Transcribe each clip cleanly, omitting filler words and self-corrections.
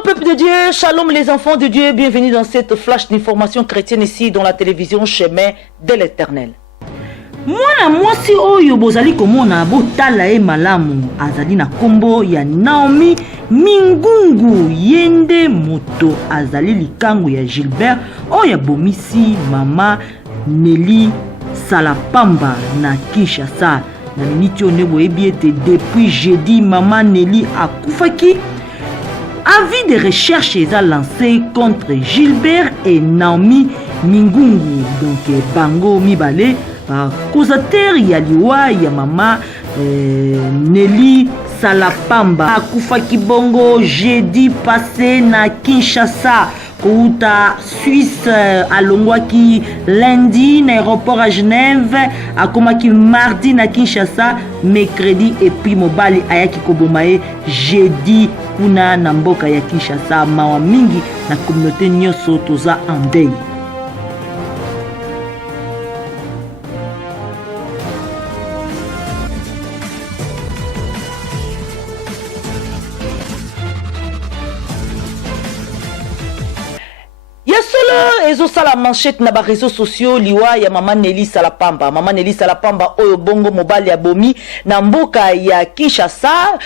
Shalom peuple de Dieu, shalom les enfants de Dieu, bienvenue dans cette flash d'information chrétienne ici dans la télévision Chemin de l'Éternel. Mwana mwasi oyo bozali komona botala e malamu azali na kombo ya Naomi Mingungu yende moto azali likangu ya Gilbert oyo bomisi mama Nelly Salapamba na Kinshasa. Na miniti one boyebi ete depuis jeudi mama Nelly akufaki. Avis de recherche est lancé contre Gilbert et Naomi Mingungu. Donc bango mibale causateur ya liwa ya mama Nelly Salapamba akufaki bongo jeudi passé na Kinshasa. Kouta Suisse alongwaki lundi na aéroport à Genève, akomaki mardi na Kinshasa, mercredi et puis mobali ayaki kobomae jeudi kuna na mboka ya Kinshasa. Mawa mingi na communauté nyoso toza en deuil. Ezo sala manchette na ba réseaux sociaux liwa ya mama Nelly Salapamba. Mama Nelly Salapamba oyo bongo mobali ya bomi na mboka ya Kinshasa.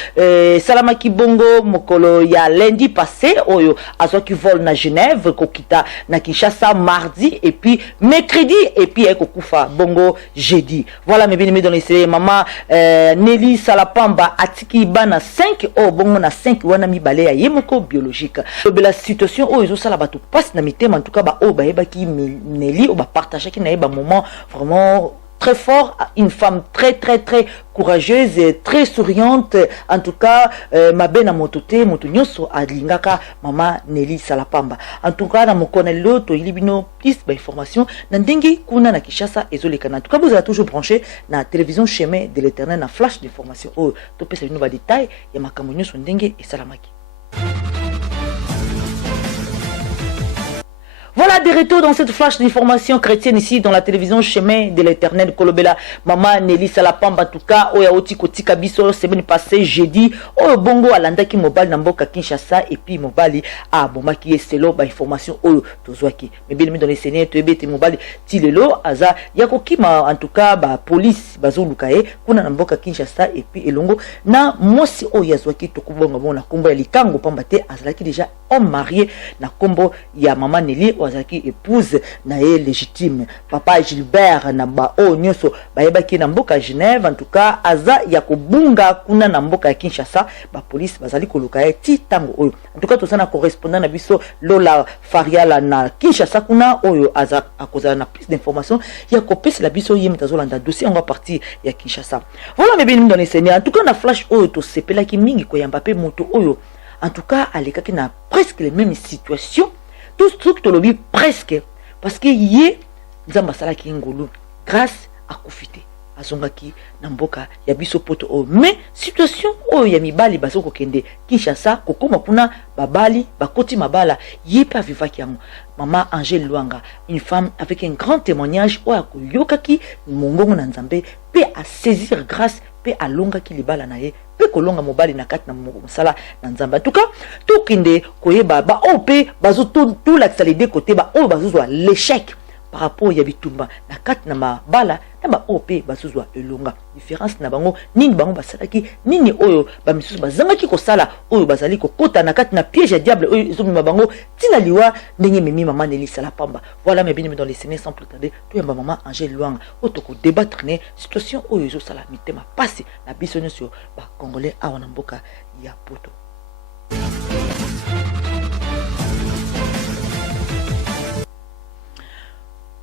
Salamaki bongo mokolo ya lundi passé oyo azwaki vol na Genève kokita na Kinshasa mardi et puis mercredi et puis ekokufa bongo jeudi. Voilà mes bien-aimés dans les séries mama Nelly Salapamba atiki bana 5 o bongo na 5 wana mibale ya yemoko biologique. La situation oyo ezo sala bato passe na mitema en tout cas ba o ba eba ki Nelly o ba partager ki na eba moment vraiment très fort, une femme très courageuse et très souriante. En tout cas ma bena motote motonyoso adlingaka mama Nelly Salapamba. En tout cas na mokonelo to ilibino plus ba information na ndenge kuna na Kinshasa ezolekana. En tout cas vous êtes toujours branché na télévision Chemin de l'Éternel na flash d'information o to pesa bino ba détail ya makambo nyoso ndenge esalamaki. Voilà des retours dans cette flash d'information chrétienne ici dans la télévision Chemin de l'Éternel. Kolobela mama Nelly Salapamba en tout cas oya oti kotika biso semaine passée jeudi oyo bongo alandaki mobali na mboka Kinshasa et puis mobali a bomaki selo ba information oyo tozwaki. Mais bien dans les seigneurs to ebete mobali tilelo aza yakokima en tout cas ba police bazoluka kuna na mboka Kinshasa et puis elongo na mosi oyo yazwaki tokubonga bona kombo ya likango pamba te azalaki déjà homme marié na kombo ya mama Nelly azaki épouse na ye légitime papa Gilbert na ba o nyoso bayebaki na mboka Genève. En tout cas aza ya kobunga kuna na mboka ya Kinshasa ba police bazali koluka ye ti tango oyo. En tout cas tosana correspondant na biso Lola Fariala na Kinshasa kuna oyo aza akozala na plus d'informations ya kopesa la biso yemi tazolanda dossier on va partir ya Kinshasa. Voilà mes bien dans les seigneurs. En tout cas na flash oyo to sepela ki mingi ko yamba pe moto oyo en tout cas alekaki na presque les mêmes situations. Tout ce truc tolobi presque parce que yé nzamba sala ki ngolo grâce à kufite azongaki na mboka ya biso poto o mais situation oyo ya mibali bazo kokende Kinshasa kokoma kuna babali bakoti mabala yé pa vivaki yango mama Angèle Luanga, une femme avec un grand témoignage oyo akoyokaki mongongo na nzambe pe à saisir grâce pe alonga ki libala na ye pe kolonga mobali na kati na mosala na nzamba. En tout cas tout kinde koyeba ba o pe bazo tout la salide côté ba o bazo zwa l'échec par rapport ya bitumba na kati na mabala na ba o pe bazo zwa elonga différence na bango nini bango basalaki nini oyo ba misusu bazangaki kosala oyo bazali kokota na kati na piège ya diable oyo ezomima bango tina liwa ndenge mimi mama Nelly Salapamba. Voilà mes bien dans les scènes sans plus tarder to yamba mama Angèle Luanga otoko débattre ne situation oyo ezo sala mitema passé na biso nyonso ba congolais awa na mboka ya poto.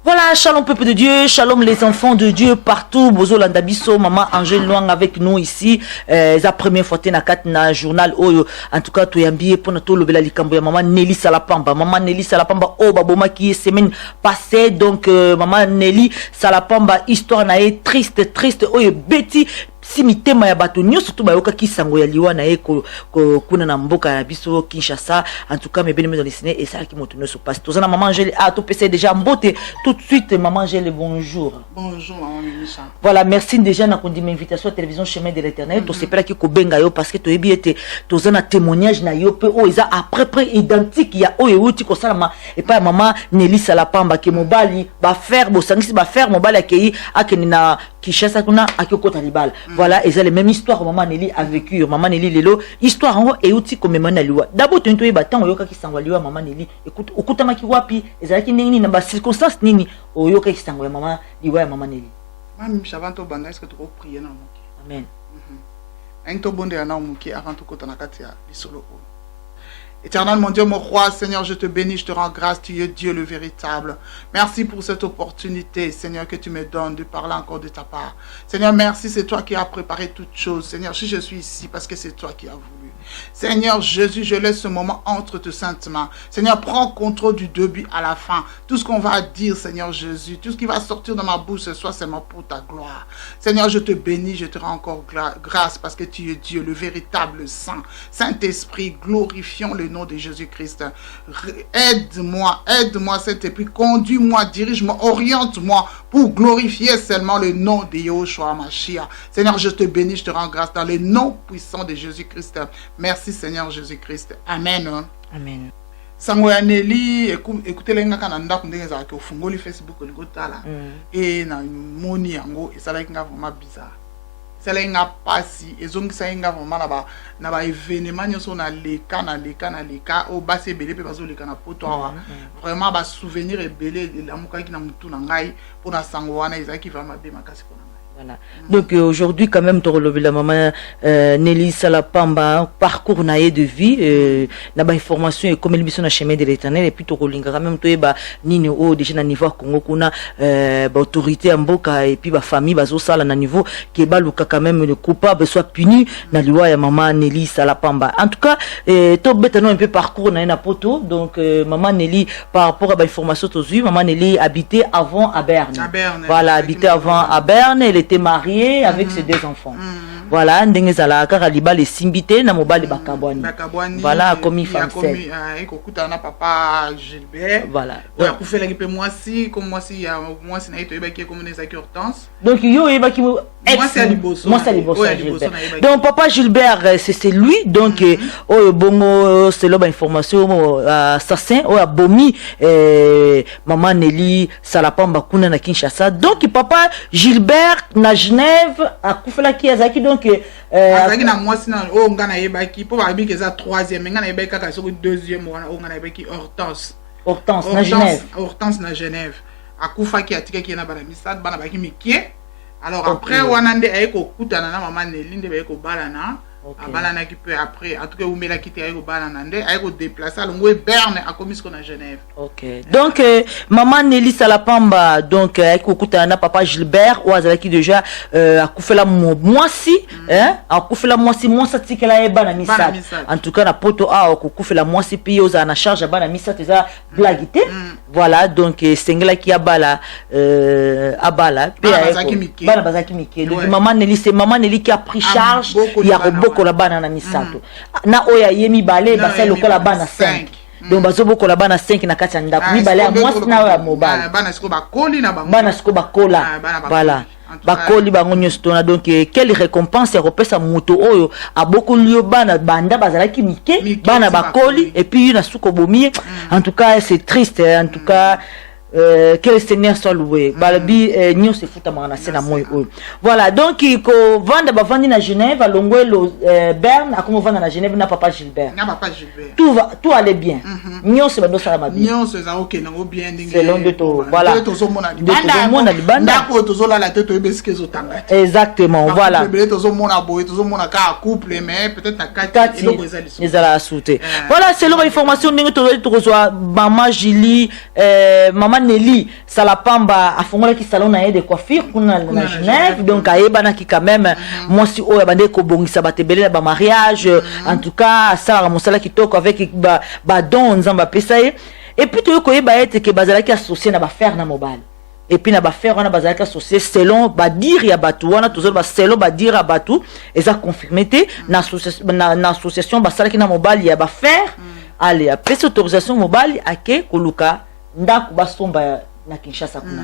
Voilà, shalom peuple de Dieu, shalom les enfants de Dieu partout. Bozo Landabiso, maman Angèle Luang avec nous ici. La première fois na kat na journal oyo. En tout cas, tu yambié pour notre le bela likambo ya maman Nelly Salapamba. Maman Nelly Salapamba oh baboma qui est semaine passée. Donc maman Nelly Salapamba histoire na triste oyo Betty si mitema ya bato nyonso to bayoka kisango ya liwa na ye kuna na mboka ya biso Kinshasa. En tout cas mebeni dans dessiné et ça qui monte nyonso passe tozana maman Angèle to pesa déjà mbote tout de suite maman Angèle bonjour. Bonjour maman Mimisha. Voilà, merci déjà na kondi invitation à télévision Chemin de l'Éternel to sepela ki ko benga yo parce que to yebi ete tozana témoignage na yo pe o eza après identique ya o euti ko salama et pas maman Nelly Salapamba ke mobali ba faire bo sangisi ba faire mobali akei akeni na Kinshasa kuna akokota libala. Voilà, et c'est la même histoire maman Nelly a vécu. Maman Nelly lelo histoire en euti ko mema na liwa. D'abord tento yeba tango yoka ki sangwa liwa maman Nelly. Écoute okutama ki wapi ezalaki nini na ba circonstance nini oyoka ki sangwa ya maman liwa ya maman Nelly. Maman Mimisha avant to banda est-ce que tu peux prier na moki? Amen. Ento bonde ya na moki avant to kota na kati ya bisolo. Éternel, mon Dieu, mon roi, Seigneur, je te bénis, je te rends grâce, tu es Dieu le véritable. Merci pour cette opportunité, Seigneur, que tu me donnes de parler encore de ta part. Seigneur, merci, c'est toi qui as préparé toutes choses. Seigneur, si je suis ici, parce que c'est toi qui as voulu. Seigneur Jésus, je laisse ce moment entre tes saintes mains. Seigneur, prends contrôle du début à la fin. Tout ce qu'on va dire, Seigneur Jésus, tout ce qui va sortir de ma bouche, ce soit seulement pour ta gloire. Seigneur, je te bénis, je te rends encore grâce parce que tu es Dieu, le véritable Saint. Saint-Esprit, glorifions le nom de Jésus-Christ. Aide-moi, Saint-Esprit, conduis-moi, dirige-moi, oriente-moi pour glorifier seulement le nom de Yahushua Mashiach. Seigneur, je te bénis, je te rends grâce dans le nom puissant de Jésus-Christ. Merci Seigneur Jésus-Christ. Amen. Amen. Sango ya Nelly, écoutez les ngaka na ndako ndenge za ke ofungoli Facebook likotala. Et na moni yango esala kinga vraiment bizarre. Esala nga pasi ezongisa nga vraiment na ba événement nyoso na leka o base belé pe bazo leka na poto awa. Vraiment ba souvenir ebele la mukaki na mutu na ngai pour na sango wana ezaki vraiment be makasi kona. Voilà. Donc aujourd'hui quand même tu relevé la maman Nelly Salapamba parcours naie de vie na ba information et comme émission na chemin de l'Éternel et puis tu relinga quand même to ba nini o déjà na niveau Congo kuna ba autorité mboka et puis ba famille bazo sala na niveau qui ba luka quand même le coupable soit puni na loi ya maman Nelly Salapamba. En tout cas to beta un peu parcours na poto donc maman Nelly par rapport à ba information to maman Nelly habitait avant à Berne. Voilà, habitait avant à Berne, elle était mariée avec ses deux enfants. Voilà, ndenge zala kaka libala simbité na mobali bakabwani. Voilà, comme il fait ekokuta na papa Gilbert. Voilà. Ouais, pour faire l'équipe moi si comme moi si na ito ebaki comme les occurrences. Donc yo ebaki moi c'est Liboso. Donc papa Gilbert c'est lui donc bongo c'est l'homme information assassin o abomi maman Nelly Salapamba kuna na Kinshasa. Donc papa Gilbert na Genève a kufela ki azaki donc azaki na moi sina o ngana yebaki po ba biki za troisième ngana yebaki kaka so deuxième wana o ngana yebaki Hortense na Genève. Hortense na Genève. Akufa ki atika ki na bana misad bana baki mikie. Alors après wanande ayeko kutana na maman Nelly nde bayeko balana. Abalana qui peut après en tout cas umela kiti ayeko balana nde ayeko déplacer longo Berne a commis qu'on a Genève. OK. Donc maman Nelly Salapamba donc ayeko kutana na papa Gilbert ou azalaki déjà akufela mwasi akufela mwasi tikela bana misat. En tout cas na poto akufela mwasi pi oza na charge bana misat eza blagité. Voilà donc sengela ki abala pe bana bazaki mike. Donc maman Nelly c'est maman Nelly qui a pris charge ya ko la bana na misato na oya yemi bale basa lokola bana 5 donc bazo boko la bana 5 na kati ya ndako mi bale ya mwasi na oya mobile bana siko bakoli na bango bana siko bakola voilà bakoli bango nyostona donc quelle récompense ya kopesa moto oyo aboko lio bana banda bazalaki mike bana bakoli et puis na suko bomi en tout cas c'est triste en tout cas que le Seigneur soit loué. Balabi nyo se futa mana sena moyo. Voilà, donc ko vanda ba vandi na Genève, alongwe lo Berne, akomo vanda na Genève na papa Gilbert. Na papa Gilbert. Tout allait bien. Nyo se bado sala mabi. Nyo se za OK na go bien ndingi. Selon de to voilà. De to zo mona libanda. Ndako to zo la tête to ebeske zo tanga. Exactement, voilà. To zo mona boy, to zo mona ka couple mais peut-être na kati eloko ezali. Ezala asouté. Voilà, selon l'information ndingi to reçoit maman Julie maman Nelly Salapamba a fondé qui salon na de coiffure kuna na Genève donc ayeba na ki quand même moi si o bande ko bongisa batebele ba mariage en tout cas ça mosala kitoko avec ba don nzamba pesaye et puis to ko yeba ete ke bazala ki associé na ba faire na mobile et puis na ba faire on a bazalaka associé selon ba dire ya batu wana toujours ba selon ba dire ya batu et ça confirmé na association ba sala ki na mobile ya ba faire allez après cette autorisation mobile ake koluka ndaku basomba na Kinshasa kuna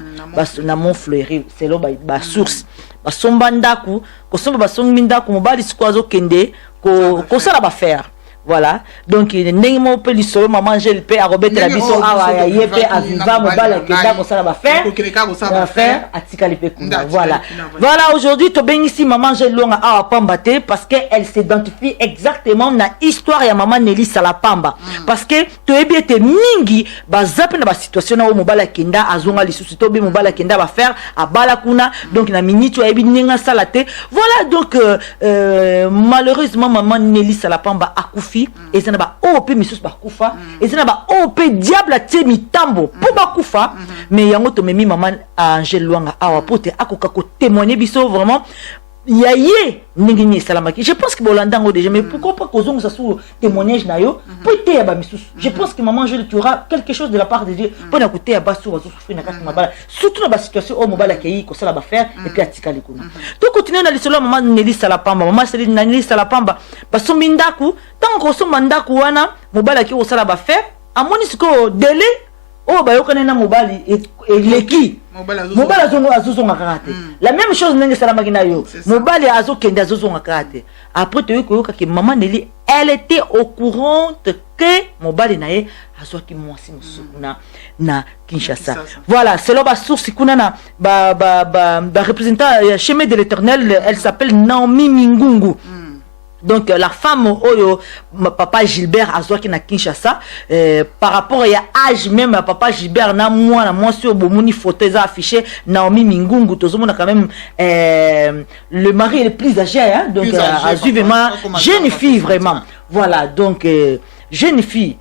na Mont Fleury selon ba source basomba ndaku ko somba basomba ndaku mobile sikwazo kende ko sala ba faire. Voilà, donc ndenge mo pe lisolo maman Angèle pe a Robert la biso awa ya yepe a viva mobile kenda ko sala ba faire atika lipe kuna. Voilà. Voilà, aujourd'hui to bengisi maman Angèle longa awa pambate parce que elle s'identifie exactement na histoire ya maman Nelly Salapamba parce que to ebiete mingi bazape na ba situation na mobile kenda azonga lisusu to be mobile kenda ba faire a bala kuna donc na minute ebi ninga salate. Voilà, donc malheureusement maman Nelly Salapamba akufi et ça n'a pas OP misus ba kufa et ça n'a pas OP diable a tie mitambo pour ba kufa mais yango to memi maman Angèle Luanga awa pote akoka ko témoigner biso vraiment yaye ningini salamaki. Je pense que bolandango déjà mais pourquoi pas kozongo ça sous témoignage na yo pour te ba misus. Je pense que maman Angèle tu auras quelque chose de la part de Dieu pour na côté ba sous souffrir na kati mabala surtout na ba situation au mobile akei ko sala ba faire et puis atika likuna. To continuer na lisolo maman Nelly Salapamba maman Nelly Salapamba ba somindaku tant ko somandaku wana mobile akei ko sala ba faire amoni siko délai oh ba yokane na mobile et leki mobile azozonga karate la même chose ndenge salamaki na yo mobile azokende azozonga karate après te yoka que maman Nelly elle était au courant que mobile na ye azwaki mwasi musukuna na Kinshasa. Voilà, c'est là ba source kuna na ba représentant chemin de l'Éternel, elle s'appelle Naomi Mingungu. Donc la femme oyo papa Gilbert azwaki na Kinshasa par rapport à âge même à papa Gilbert na moi sur bomoni photo eza affiché Naomi Mingungu tozomona quand même le mari est le plus âgé hein, donc azui vraiment jeune fille vraiment. Voilà, donc jeune fille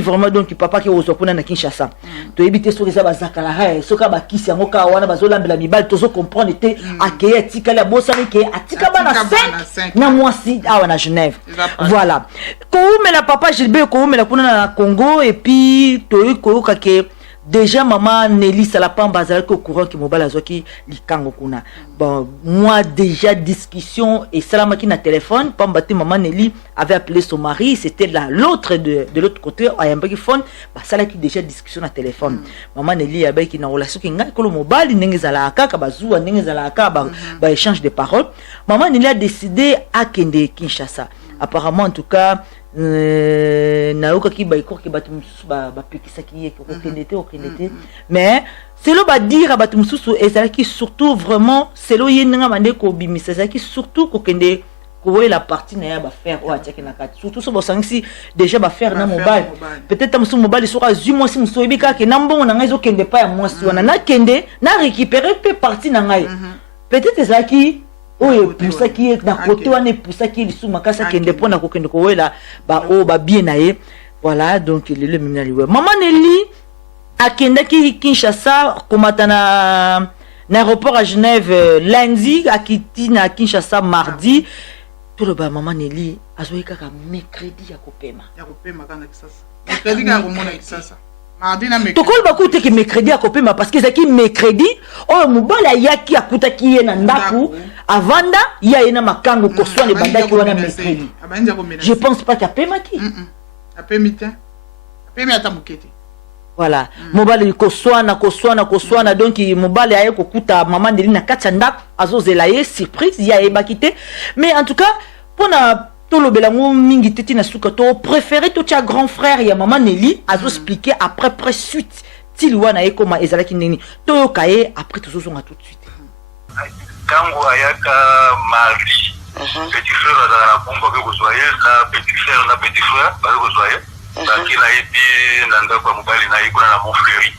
vraiment donc papa qui ozopona na Kinshasa to ebité sur les bazakala ha soka bakisi yango ka wana bazolambela mibali tozo comprendre te akeye atika la bossa ke atika bana 5 na mwasi awa na Genève. Voilà, ko umela papa Gilbert ko umela kuna na Congo et puis to yoka ke déjà maman Nelly Salapamba azalaki au courant que mobile azoki likango kuna. Bon, moi déjà discussion et salamaki na téléphone pambati maman Nelly avait appelé son mari, c'était là l'autre de l'autre côté ayambaki phone ba salaki déjà discussion na téléphone. Maman Nelly abaki na relation ki ngai ko le mobile ndenge zalaka ka bazua ndenge zalaka ba échange de paroles. Maman Nelly a décidé à kende Kinshasa. Apparemment en tout cas nayoka ki ba ikor ki batu mususu ba pekisaki ye ko kendete mais c'est lo ba dire batu mususu ezalaki surtout vraiment c'est lo yenga mande ko bimisa ezalaki surtout ko kende ko la partie na ya ba faire o ataki na kati surtout so bosangisi déjà ba faire na mobile peut-être mususu mobile so azu moi si mususu ebika ke na mbongo na ngai zo kende pa ya mwasi wana na kende na récupérer pe partie na ngai peut-être ezalaki oye poussa qui est na côté wana poussa qui est sous makasa kende pona ko kende ko wela ba o ba bien nae. Voilà, donc le même liwe maman Nelly akenda ki Kinshasa komata na aéroport à Genève lundi akiti na Kinshasa mardi tout le ba maman Nelly azoika ka mercredi ya kopema kana Kinshasa mercredi ka komona Kinshasa mardi na mercredi tokol bakute ki mercredi ya kopema parce que zaki mercredi o mobala yaki akutaki ye na ndaku avanda ya ina makango koswa ne bandaki wana mercredi. Je pense pas qu'il pema ki apemita apemi ata mukete. Voilà, mobile koswana donc mobile aye kokuta maman Nelly na kati ndako azozela ye surprise ya ebakite mais en tout cas pona tolo belango mingi teti na suka to préféré to tia grand frère ya maman Nelly azo expliquer après suite tilwana e koma ezalaki nini to yokaye après tout zonga tout de suite. Tango ayaka mardi petit frère à la bombe que vous voyez la petit frère que vous voyez qui n'a été dans le mobile na iko na Mont Fleury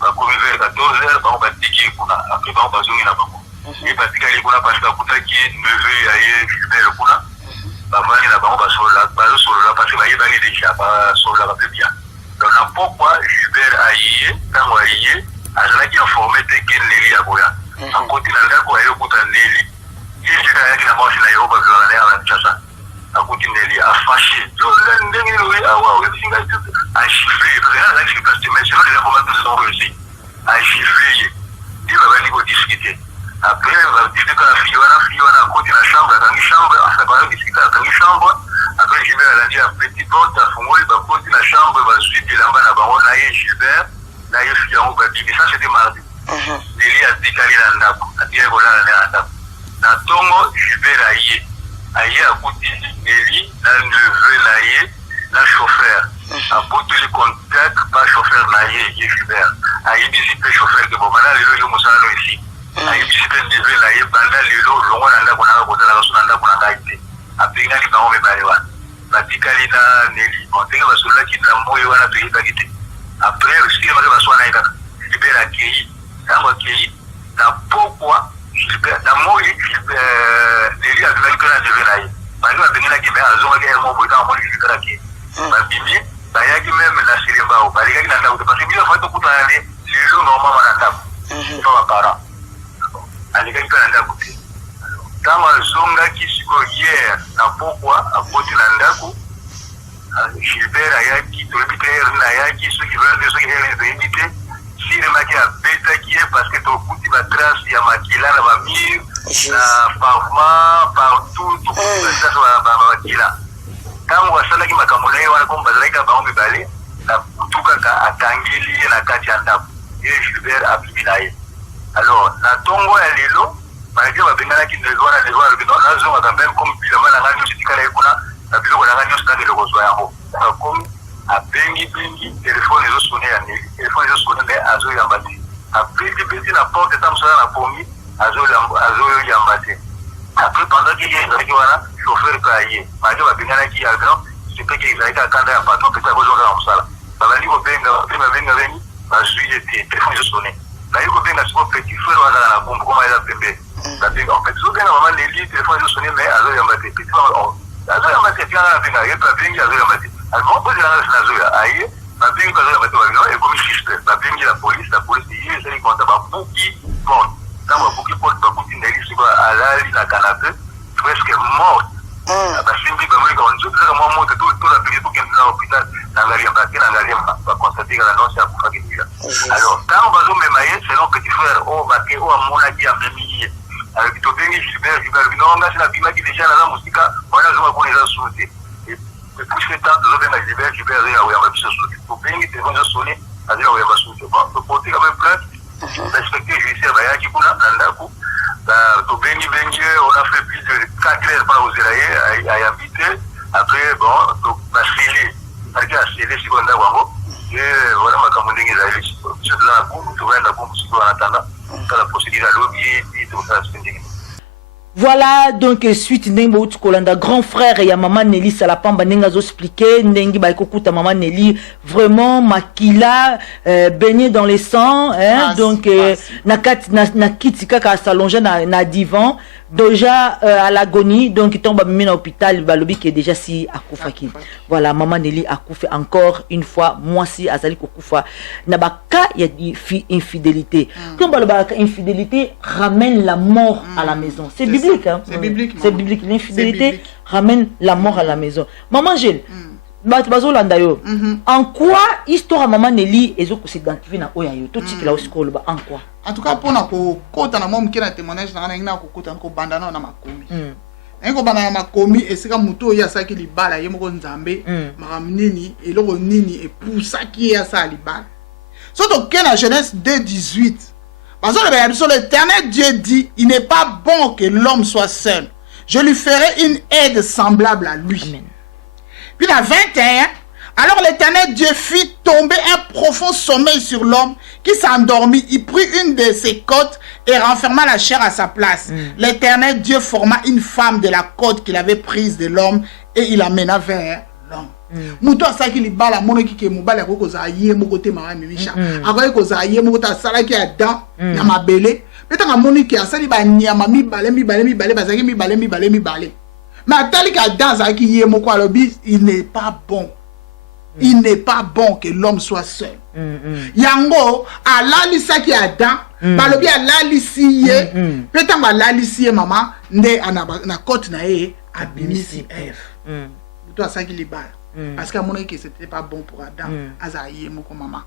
ba ko vers 14h ba ba tiki kuna après ba ba zungi na bango et ba tiki kuna parce que kutaki neveu aye Gilbert kuna ba vani na bango ba sola parce que ba yeba ni déjà ba sola ba bien donc pourquoi Gilbert aye tango aye azalaki informé de que Nelly aboya en continent ndako ayo kuta Nelly il a yaki na moshi na yoba zala na Kinshasa a continué à fâcher. Donc, à chiffrer, à chiffrer, mais c'est là que les informations sont réussies. À chiffrer, après discuter que la fille wana côté la chambre akangi chambre enfin ba discuter akangi chambre après Gilbert a dit à petit porte afungoli ba côté la chambre ba suite lamba na bango na ye Gilbert na ye fille yango ba bibi ça c'était mardi Nelly a décalé la ndako a dit voilà na ndako na tongo Gilbert aye a côté Nelly na neveu na ye na chauffeur a botte le contact pas chauffeur na ye Gilbert aye discuter chauffeur que bon maintenant le yo mosala no ici ayebisi mpe ndeve na ye banda lelo longo na ndako nanga kozalaka so na ndako na ngai te apengaki bango mibale wana batikali na Nelly ndenge basololaki na moyi wana toyebaki te apres sikemaki baso wana ye kaka Gilbert akei ntango akei na pokwa na moyi Nelly abimaki mpe na ndeve na ye bandi babengelaki me azongaki ye moko ntango amoni Gilbert akei babimi bayaki meme na sirembao balekaki na ndako te parce que bino fai tokutana ne lelo normalement na ndako to baparent alekaki mpe na ndako te ntango azongaki sikoyo hier na pokwa akoti na ndako Gilbert ayaki toyebi te ere na ayaki soki vraimen soki ere toyebi te siremaki abetaki ye parce que tokuti batrace ya makila na bamire na pavement partout tokuti batrace bakila ntango asalaki makambo na ye wana komo bazalaki ka bango mibale na kutu kaka atangeli ye na kati ya ndako ye Gilbert abimi na ye alors na tongo ya lelo malgré babenganaki ndeko wana alobi nazongaka meme comme bilamba na ngai nyonso etikala ye kuna na biloko na ngai nyonso ndandele kozwa yango comme abengi telefone ezosone ya Nelly telefone ezosone me azoyamba te abeti na porte eta mosala na pongi azoyamba te après pendant qu'il ye ezalaki wana chauffeur ka ye malgré babenganaki avion sepeke ezalaki akanda ya patron pete akozonga na mosala babandi kobenga bazwi ye te telefone ezosone naye kobenga siko petit frère wazala na bombo koma eza pembe babenga en fait sobenga mama Nelly telefone ezosone me azoyamba te petit azoyamba te tina na benga ye pe abengi azoyamba te alimo ozelanga sina azoya aye babengi pe azoyamba te babino ekomi suspect babengi la police ye ezali konta babuki porte ntango babuki porte bakuti Nelly siko alali na canapé presque morte basimbi bamolika banzoto ezaka mwa moto tolapeli tokende na hôpital na ngaliamba te na ngaliamba bakonstate kala nonse akufaki deja alors ntango bazomema ye selon petit frère oyo bake oyo amonaki amemi ye alobi tobengi Gilbert alobi nonga si nabimaki deja naza mosika wana azonga kuna eza suu te depuis ce temps tozobenga Gilbert azoya koyamba biso suu te tobengi telefone ezosone azoya koyamba suu te bon toporte quand même plainte bainspecteur judiciaire bayaki kuna na ndako tobengi on a fait plus de 4 heures par ozela ye ayambi te après bon basele aliki asele sikoyo ndako yango e wana makambo ndenge ezali biso toza na kumbu tokoyenda kumbu sikoyo anatanda tala procédure alobi ti tokosala sipe ndenge. Voilà donc suite ndenge bauti kolanda grand frère ya mama Nelly Salapamba ndenge azoexpliquer ndenge baikokuta mama Nelly vraiment makila baigné dans les sangs hein donc na kiti kaka s'allonger na divan déjà à l'agonie donc il tombe à l'hôpital balobi qui est déjà si akufaki voilà maman Nelly akufa encore une fois moi si azali kokufa na baka ya infidélité comme baloba infidélité ramène la mort à la maison c'est biblique hein c'est biblique c'est biblique l'infidélité ramène la mort à la maison maman Gilles en quoi histoire maman Nelly ezo s'identifier na oya yo to tikila osikolo ba en quoi en tout cas pour na ko kota na mom ki na témoignage na ngina ko kota ko bandana na makomi ngo bana na makomi esika muto ya saki libala ye moko nzambe makamnini eloko nini e poussaki ya sa libala surtout que la Genèse 2:18 parce que l'Éternel Dieu dit il n'est pas bon que l'homme soit seul, je lui ferai une aide semblable à lui. Amen. Puis dans 21, alors l'Éternel Dieu fit tomber un profond sommeil sur l'homme qui s'endormit. Il prit une de ses côtes et renferma la chair à sa place. L'Éternel Dieu forma une femme de la côte qu'il avait prise de l'homme et il l'amena vers l'homme. Muto asaki libala monoki ke mobala ko kozaye moko te mara mimisha. Akoye kozaye moko ta salaki adam na mabele. Petanga moniki asali ba nyama mibale bazaki mibale. Mais atali ka dans aki ye moko alobi il n'est pas bon. Il n'est pas bon que l'homme soit seul. Yango alali saki adam balobi alali siye petanga alali siye mama nde na côte na ye abimisi Eve. Muto asaki libala parce que mon que c'était pas bon pour Adam azaye moko maman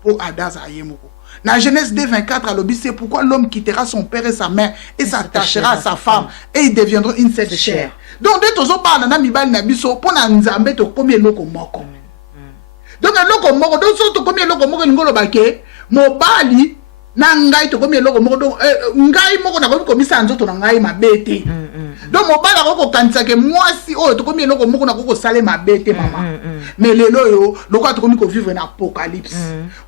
pour Adam azaye moko Dans Genèse 2:24, à l'objet, c'est pourquoi l'homme quittera son père et sa mère et s'attachera à sa femme et ils deviendront une seule chair. Donc, dès que tu parles de Mibal Nabiso, pour Nzambe, tu combien loko moko. Donc, loko moko, donc, tu combien loko moko, ngolo bake, mobali, nangai, tu combien loko moko, donc, ngai moko, na comme ça, nzoto nangai ma bête. Donc, mobali, ako kanisa ke moi si, oh, tu combien loko moko, na koko sale ma bête, maman. Mais les loyo, le quoi, tu combien vivre un apocalypse.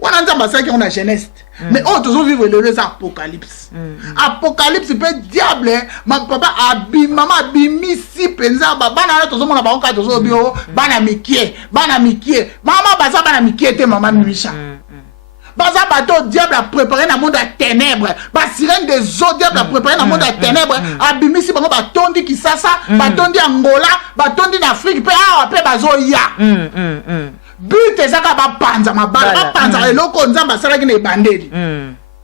On a entendu ça qui on a Genèse. Mais oh, tu vivre le apocalypse. Apocalypse peut diable, ma papa maman abimi si penza bana to zo mona ba onka to zo bio bana mikie maman baza bana mikie te maman Mimisha. Baza bato diable a préparé dans monde à ténèbres. Ba sirène des eaux diable a préparé dans monde à ténèbres. Abimi si bango ba tondi Kisasa, ba tondi Angola, ba tondi en Afrique pe pe bazo ya. But ezaka ba panza mabala ba panza eloko nzamba sala ki na bandeli.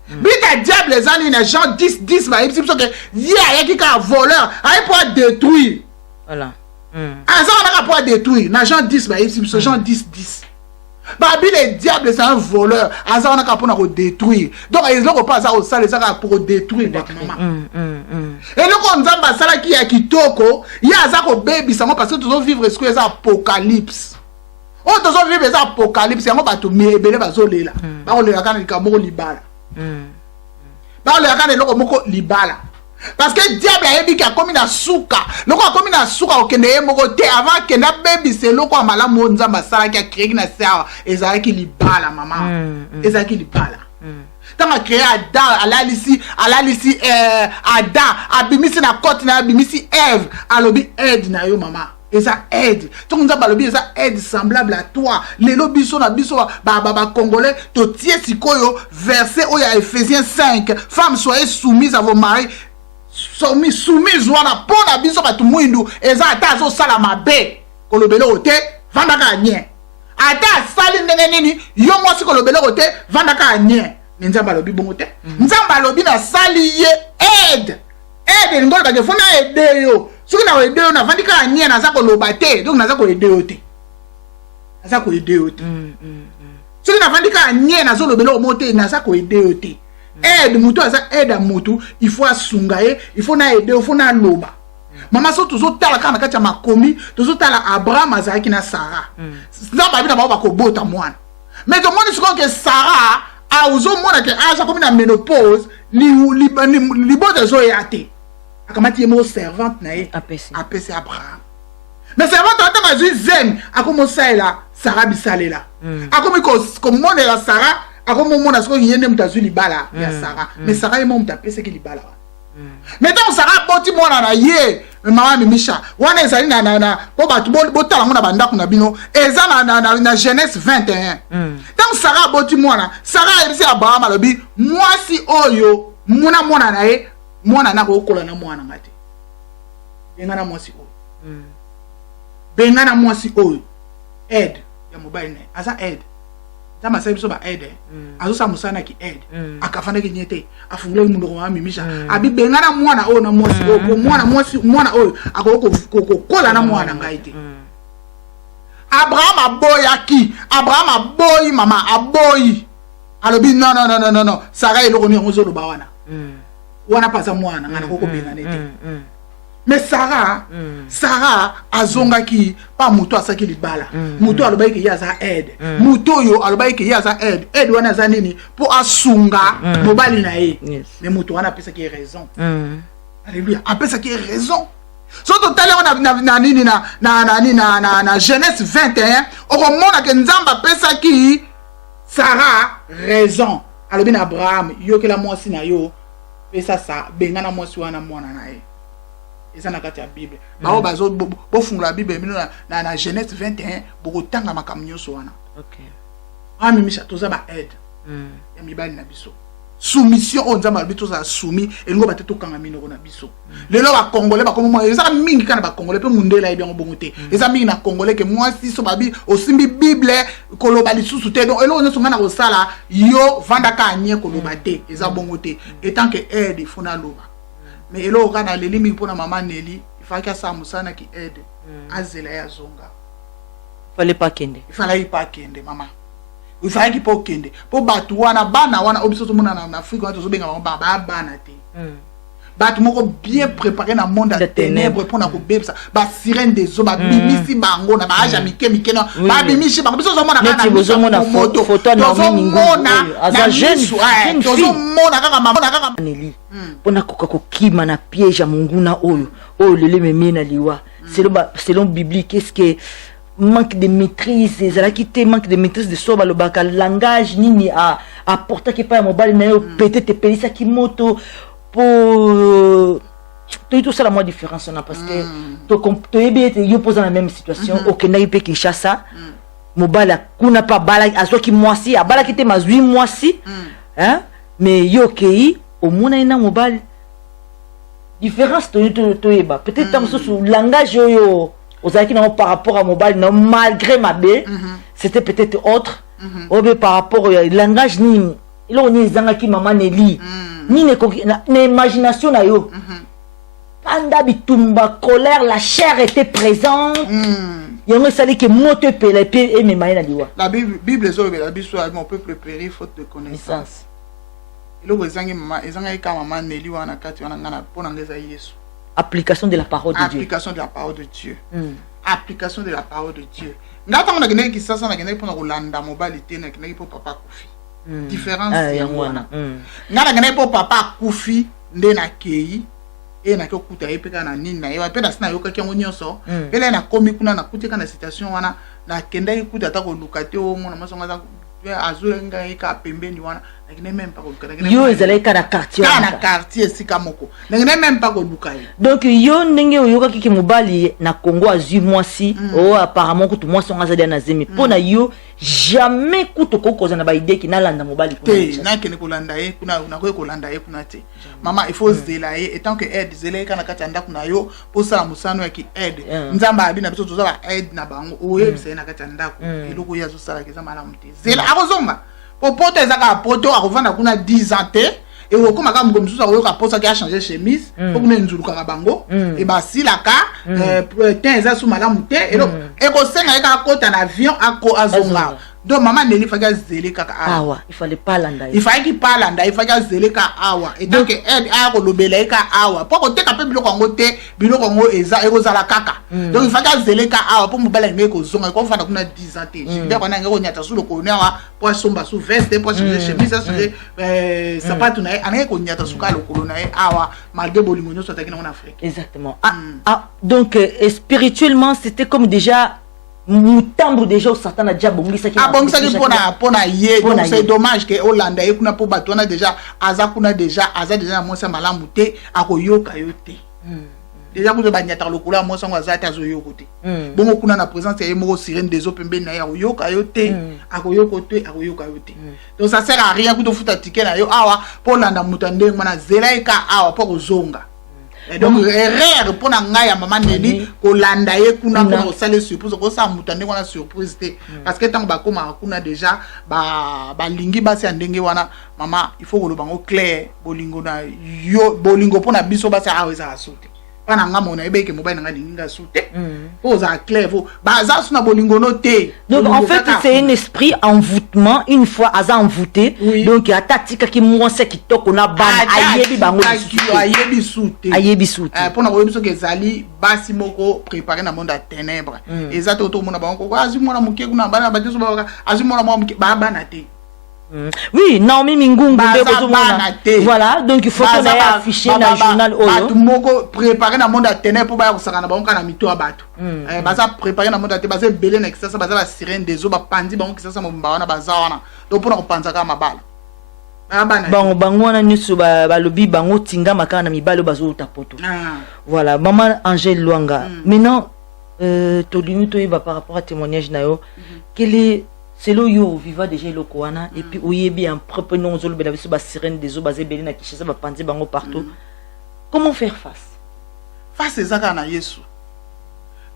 Bita diable les années na Jean 10 ba ipsi que ya qui ka voleur ay pour détruire. Voilà. Asa on a pour détruire na Jean 10 ba ipsi Jean 10. Babi les diables c'est un voleur. Asa on a pour na détruire. Donc ils ont pas ça au sale ça pour détruire votre maman. Et le nzamba sala ki ya kitoko, ya za ko baby ça parce que tous vivre ce que ça apocalypse. Oh, tu as vu les apocalypses, on va te mettre les zoléla. On les a quand même libala. On les a quand même libala. Parce que le diable a dit qu'il a commis la souka. Le quoi commis la souka au Kenya mogoté avant que na baby c'est le quoi mala monza masala qui a créé na serre et ça qui libala maman. Et ça qui libala. Tant a créé Adam, à l'alici Adam, abimisi na côte na abimisi Ève, alobi aide na yo maman. Et ça aide. Tout le monde ça aide semblable à toi. Les lobbies sont congolais. To tie sikoyo verset où il y a Ephésiens 5. Femmes soyez soumises à vos maris. Soumises wana pour na biso batu mwindu. Et ça ata sala mabe. Kolobelo ote vandaka nye. Ata sali nini yo moi si kolobelo ote vandaka nye. Nzamba lobi bongote. Nzamba lobi na sali ye aide. Aide ngolo ba fona aide yo. Ce que nous avons aidé, nous avons dit que nous avons aidé, donc nous avons aidé. Nous avons aidé. Ce que nous avons dit que nous avons aidé, nous avons aidé. Aide, mutu, aide à mutu, il faut assungaye, il faut aider, il faut loba. Maman, so toujours tala kana kacha makomi, toujours tala Abraham azaki na Sarah. Ça va bien ba ko bota mwana. Mais tout le monde sait que Sarah a uzo mwana que aza comme na ménopause, li bota zo yate. Akamati yemo servante nae apesi Abraham. Mais servante atama zu zen akomo saela Sarah bisalela. Akomi ko mona la Sarah akomo mona sko yende mutazu libala ya Sarah. Mais Sarah yemo mutapese ki libala. Mais tant Sarah boti mona na ye maman Mimisha wana ezali na po batu botala mona bandako na bino eza na Genèse 21. Tant Sarah boti mona Sarah ebisi Abraham alobi mwasi oyo mona na ye mwana na kokola na mwana ngati bengana mwasi oyo bengana mwasi oyo aide ya mobile ne asa aide tama sabi so ba aide azo sa musana ki aide akafana ki nyete afungule mundu wa Mimisha abi bengana mwana oyo na mwasi oyo mwana oyo akoko kokola na mwana ngaite Abraham aboyi mama aboyi alobi non Sarah eloko ni ngozo lo bawana wana pasa mwana ngana koko benga nete. Mais Sarah azongaki pa muto asaki libala. Muto alobai ke yaza aide. Muto yo alobai ke yaza aide. Aide wana za nini pour asunga mobali na ye. Mais muto wana pesa ki raison. Alléluia. Apesa ki raison. So total na nini na Genèse 21, o mona ke nzamba pesa ki Sarah raison. Alobi na Abraham yo ke la mwasi na yo. Et ça bengana mwasi wana mwana nae eza na kati ya Bible bao bazo bo fungula Bible na Genèse 21 boko tanga makamnyo so wana. OK Mimisha toza ba aide ya mibali na biso soumission on nzamba bito za soumis elingo bateto kanga minoko na biso lelo ba congolais ba komo eza mingi kana ba congolais pe mundela e bien bongote eza mingi na congolais ke mwasi so babi osimbi Bible koloba lisusu te donc elo nso ngana ko sala yo vandaka anye koloba te eza bongote etant que aide il faut na loba mais elo kana lelimi mpona mama Nelly il fallait que ça musana ki aide azela ya zonga fallait pas kende maman il fallait qu'il peut kende pour batu wana bana wana obiso to mona en Afrique wana to benga ba bana te batu moko bien préparé na monde à ténèbres pour na ko bebsa ba sirène des eaux ba bimisi bango na ba aja mike no ba bimisi bango biso zo mona kana biso mona photo na mona aza jeune mona kaka mama Neli pona koka ko kima na piège ya munguna oyo lele meme na liwa selon biblique qu'est-ce que manque de maîtrise manque de maîtrise de soi balobaka langage nini a apporter que pas mobile na yo peut-être pelisa ki moto pour tout ça la moins différence on a parce que to yebe yo pose dans la même situation okenda ipe Kinshasa mobile kuna pas bala aso ki mwasi abala ki te mazui mwasi hein mais yo kei au mona ina mobile différence to yeba peut-être dans ce langage yo Ozaki par rapport à mobile non malgré ma bé c'était peut-être autre par rapport au langage ni il on est zanga ki maman Neli ni ne imagination na yo panda bitumba colère la chair était présente yongo sali que moto pele pe et me maina liwa la Bible zo la Bible soit mon peuple périt faute de connaissance ilo bezangi maman ezanga ka maman Neli wana kati wana ngana pona ngeza Yesu. Application de la parole de Dieu. Application de la parole de Dieu. Application de la parole de Dieu. Ngata mona gene ki sasa na gene pona kolanda mobilité na gene po papa kufi. Différence wana. Ngata gene po papa kufi nde na kei e na kokuta epeka na nini na yewa pena sina yoka kyango nyonso. Pele na komi kuna na kutika na situation wana na kenda ikuta ta ko lukate o mona masonga za azulenga eka pembeni wana même pas yo ezalai kana quartier sika moko même pas donc yo ndenge oyoka kiki mobali na Congo azui mwasi apparemment kutu mwasi ngazali na zemi pona yo jamais kutu kokoza na ba idée ki na landa mobali te na kene kolanda ye kuna na ko kolanda ye kuna te mama il faut zela ye etant que aide zela kana kati anda kuna yo pour ça musano ya ki aide nzamba abi na biso tozala aide na bango oye bisa na kati anda ko eloko ya zo sala keza malamu te zela akozonga popoto ezaka poto akovanda kuna 10 ans te et okoma ka mko msusa oyoka posa ki a changer chemise pour kuna nzuluka ka bango et ba silaka ten eza su malamu te et donc ekosenga eka kota na avion ako azonga donc maman Neli faka zele kaka awa il fallait pas landa il fallait qu'il pas landa il fallait zele ka awa et donc aide a ko lobela eka awa pour ko teka pe biloko ngo te biloko ngo eza ekozala kaka donc il fallait zele ka awa pour mobala meko zonga ko fanda kuna 10 ans te nde ko na ngeko nyata su loko ne awa pour somba su veste pour changer chemise ça sapato na ane ko nyata su ka loko na awa malgré bolingo nyonso taki na en Afrique exactement donc spirituellement c'était comme déjà mutambu déjà au Satan a déjà bongisa ki bongisa pona ye donc c'est dommage que Hollanda ekuna po batona déjà aza déjà na monsa malamu te akoyoka yote déjà ku ba nyata lokula monsa ngo aza ta zo yokote bongo kuna na présence ya moko sirène des eaux pembeni na ya yoka yote akoyoka yote donc ça sert à rien ku to futa ticket na yo awa po landa mutande mana zela eka awa po kozonga. Et donc erreur pour na ngaya maman Neli ko landa ye kuna pour sale surprise ko sa mutande wana surprise te parce que tant ba koma kuna déjà ba lingi ba se ndenge wana mama il faut ko lo bango clair bolingo na yo bolingo pour na biso ba sa aweza asute pana ngamo na ebeke mobile nga linga sute pour za clair faut ba za suna bolingo no te donc en fait c'est un esprit envoûtement une fois aza envoûté donc atatika ki mwose kitoko na bana ayebi bango ayebi sute pour na ko biso ke zali basi moko préparer na monde à ténèbres exacto to mona bango ko azi mona muke kuna bana ba tiso ba azi mona muke ba bana te. Oui, Naomi Mingungu voilà, donc il faut qu'on ait affiché dans le journal Oyo. Moko préparer dans monde à ténèbres pour ba kusakana ba onka na mito abatu. Baza préparer dans monde à ténèbres, baza belé na kisasa baza la sirène des eaux ba pandi ba onka kisasa mo mbawana baza wana. Donc pour na kopanza ka mabala. Bango wana nyusu ba lobi bango tinga makana na mibalo bazo tapoto. Voilà, maman Angèle Luanga. Maintenant tolinu to yeba par rapport à témoignage na yo, quel est c'est là où vivant déjà le Koana et puis où il y a bien propre non zolo bela biso ba sirène des eaux basé belina Kinshasa ba panzi bango partout. Comment faire face ezaka na Yesu.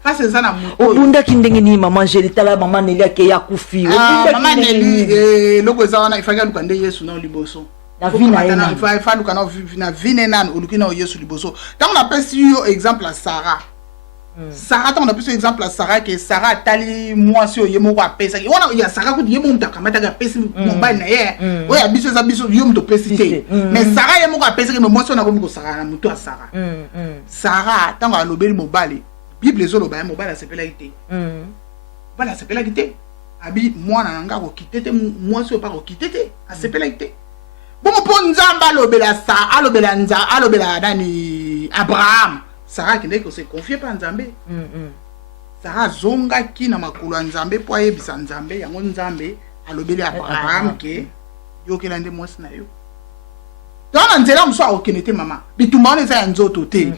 Face ezana muto. Obunda kindenge ni maman Angèle tala maman Neli akeya kufi. Maman Neli loko ezana ifaka lukande Yesu na liboso. Na vie na ena. Ifa lukana na vie na nan olukina Yesu liboso. Tant on appelle si yo exemple à Sarah. Sarah, on a plus exemple à Sarah que Sarah tali moi sur yemo wa pesa. On a ya Sarah ko yemo mta kamata ga pesa mobile na ye. O ya biso za biso yemo to pesite. Mais Sarah yemo ko pesa que moi sur na ko miko Sarah na muto a Sarah. Sarah tant a lobeli mobile. Bible zo loba mobile s'appelle ité. Voilà s'appelle ité. Abi moi na nga ko kitete moi sur pas ko kitete. A s'appelle ité. Bon pour nzamba lobela sa alobela nza alobela dani Abraham. Sarah qui n'est que se confier pas Nzambe. Sarah zonga ki na makulu ya Nzambe po ayebisa Nzambe yango Nzambe alobeli Abraham ke yo ke lande mwasi na yo. Dans nzela mso akokenete mama. Bitumba on eza ya nzoto te.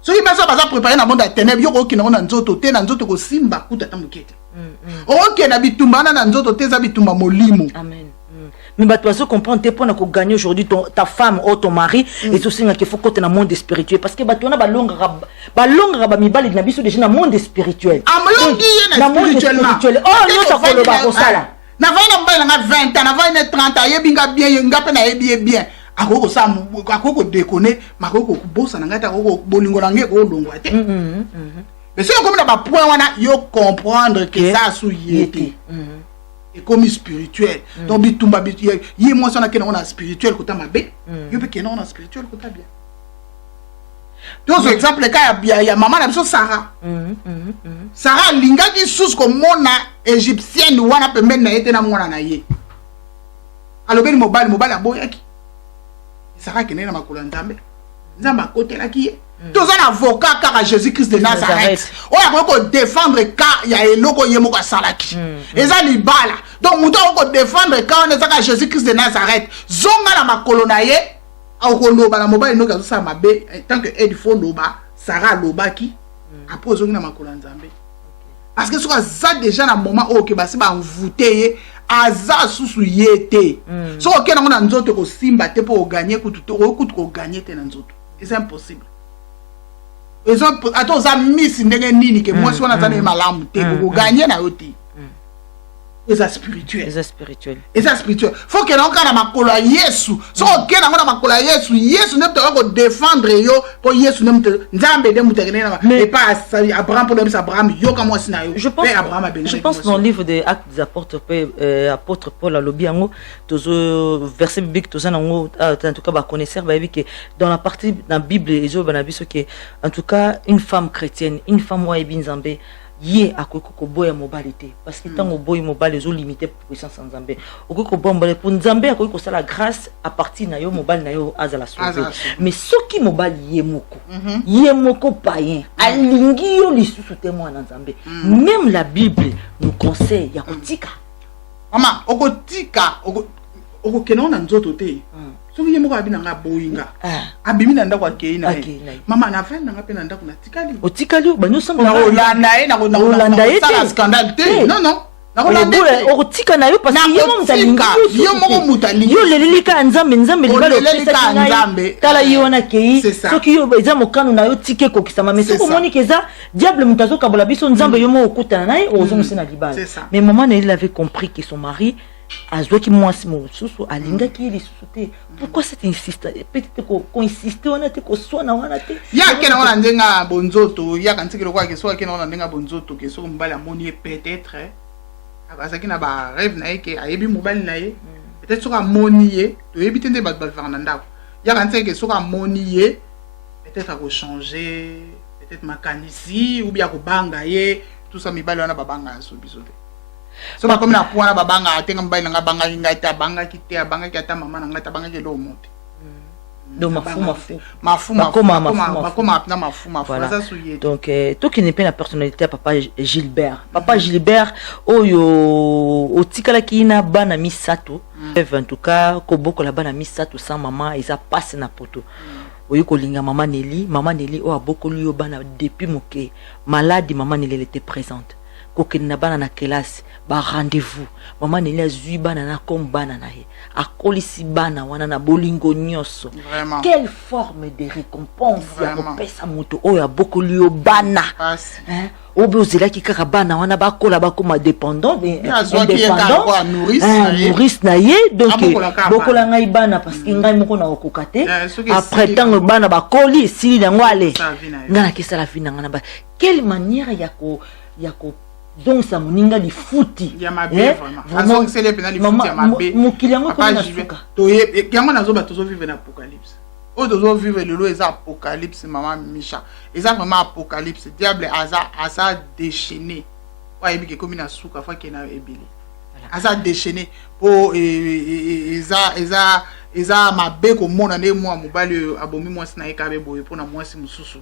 Soki baso baza préparer na monde ya ténèbres yo ko kina na nzoto te na nzoto ko simba kuta tamukete. OK na bitumba na nzoto te za bitumba molimo. Amen. Mais bah, tu vas comprendre, pour qu'on gagne aujourd'hui ta femme ou ton mari, et aussi qu'il faut que tu aies un monde spirituel. Parce que bah, tu as un long rabat, mi bali, déjà dans le monde spirituel. Ah, mais dans le monde spirituel. Oh, nous, ça fait le bas pour ça là. Na va 20 ans, na va 30 ans, yebinga bien, yenga na bien. Akoko sa akoko déconner, makoko bossa na ngata akoko bolingo na ngeko longwa te. Mais c'est comme na point wana yo comprendre que ça sou yete. Et comme spirituel. Donc bitumba yi moi ça na kena on a spirituel kota mabe. Yo pe kena on a spirituel kota bien. Donc exemple le cas ya maman na biso Sarah. Sarah linga ki sous ko mona égyptienne wana pembeni na yete na mwana na ye. Alobeli mobile aboyaki. Sarah qui n'est pas makolo Nzambe. Nzambe côté là qui est. Tous un avocat car Jésus-Christ de Nazareth. On a beaucoup défendre car il y a eloko yemo ka salaki. Et ça libala. Donc muto ko défendre car on est car Jésus-Christ de Nazareth. Zonga la makolo na ye. Ako loba la mobile no ka ça mabe tant que il faut loba Sarah loba qui après zonga na makolo Nzambe. Parce que soit ça déjà na moment où que basi ba envoûter aza susu yete. So ok na nzoto ko simba te pour gagner kutu ko gagner te na nzoto. C'est impossible. Attends, ça miss ndenge nini que moi si on a tane malamu te ko gagner na yote. C'est spirituel. C'est spirituel. Et ça spirituel. Faut que na kana makolo Yesu. So ok na makolo Yesu, Yesu ne peut pas défendre yo pour Yesu ne Nzambe de mutegene na et pas Abraham pour dem Abraham yo comme moi sina yo. Je pense dans le livre des Actes des apôtres apôtre Paul a lobi yango tozo verset biblique toza nango en tout cas ba connaisseur ba que dans la partie dans la Bible ezo ba na biso que en tout cas une femme chrétienne, une femme wa Nzambe yé akoko boya mobilité parce que tant boya mobile zo limité puissance Nzambe okoko bombale pour Nzambe akoko ça la grâce à partir na yo mobile na yo azala sauver mais soki mobile yemoko païen alingi yo lisusu te moi Nzambe même la Bible nous conseille ya kotika mama okotika oko kenona nzoto te soki yemoko abina nga boyinga abimi na ndako akeina mama na fa na nga pe na ndako na tikali otikali ba nous sommes na Holanda na Holanda ça scandale te non na Holanda otika na yo parce que yemo mutalinga yemo mutalinga yo lelilika Nzambe libalo pesa Nzambe tala yona kei soki yo eza mokano na yo tike ko kisama mais soki omoni keza diable mutazo kabola biso Nzambe yomo okutana naye ozomusi na libalo mais maman elle avait compris que son mari azwaki mwasi mosusu alingaki ye lisusu te. Pourquoi cette insistance? Peut-être qu'on insiste wana te ko swana wana te ya kena wana ndenga bonzoto ya kantikelo kwa keso kena wana ndenga bonzoto keso mbala moni peut-être azaki na ba rêve na yeke ayebi mobile na ye peut-être soka moni ye to yebi tende ba vanda ndako ya kantikelo soka moni ye peut-être ko changer peut-être makanisi ou bien ko banga ye tout ça mibali wana babanga so biso te. So comme na point babanga atenga mbai nga banga ngata banga kite banga kata mama ngata banga ke lo monte. Donc mafu voilà. Donc toi qui n'es pas la personnalité à papa Gilbert. Papa Gilbert oyo otikala kina bana misato. En tout cas koboko la bana misato sans maman ils a passé na poto. Oyo kolinga maman Nelly o aboko liyo bana depuis moké malade maman Nelly était présente. kokende na bana na kelasi ba rendez-vous maman Nelly azui bana na comme bana na ye akolisi bana wana na bolingo nyonso. Quelle forme de récompense ya kopesa moto oyo abokoli yo bana hein obe ozelaki kaka bana wana bakola bakoma dépendant indépendant nourrice na ye donc bokola ngai bana parce que ngai moko na okokate après tant bana bakoli esili nango ale nga na kesa la vie na ngana ba quelle manière ya ko donc ça moninga li futi ya mabe vraiment c'est les pénal li futi ya mabe mokili yango ko na suka to ye yango nazo ba tozo vivre na apocalypse o tozo vivre le lo eza apocalypse maman Micha eza vraiment apocalypse diable asa déchaîné wa yebi ke komi na suka fa ke na ebili asa déchaîné po eza mabe ko mona ne moi mobali abomi moi na ekabe boye pona moi si mususu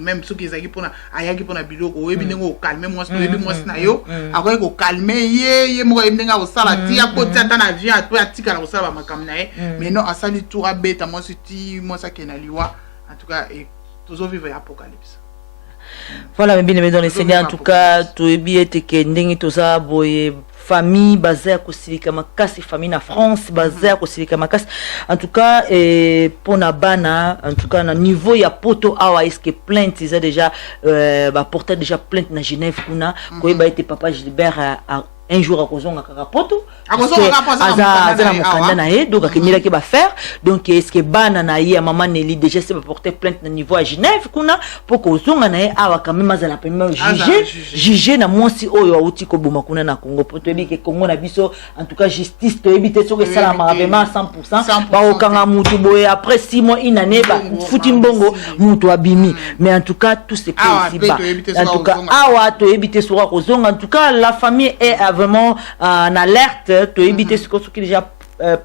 même ceux qui ezaki pona ayaki pona biloko oyebi ndenge ko calmer moi to yebi moi na yo akoye ko calmer ye mo yebi ndenge ko sala ti akoti ata na vie ato atika ko sala makamna ye mais non asali tour abeta moi ti moi ça ke na liwa en tout cas toujours vivre apocalypse. Voilà, mais bien dans les Seigneurs en tout cas to yebi ete ke ndenge to za boye famille basée ko silika makasi famille na France basée ko silika makasi en tout cas pour na bana en tout cas na niveau ya poto awa est-ce que plainte ils a déjà porté déjà plainte na Genève kuna ko ba été papa Gilbert un jour à kozonga kaka poto aza mokanda na ye donc akenela ke ba faire donc est-ce que bana na ye maman Nelly déjà c'est porter plainte na niveau à Genève kuna pour kozonga na ye awa quand même azala premier juger na mwasi oyo auti ko boma kuna na Congo poto ebi ke Congo na biso en tout cas justice to ebité so que ça la vraiment 100% ba okanga mutu boye après 6 mois une année ba futi mbongo mutu abimi mais en tout cas tout c'est ici bas en tout cas awa to ebité so ko kozonga en tout cas la famille est vraiment en alerte to éviter ce qui déjà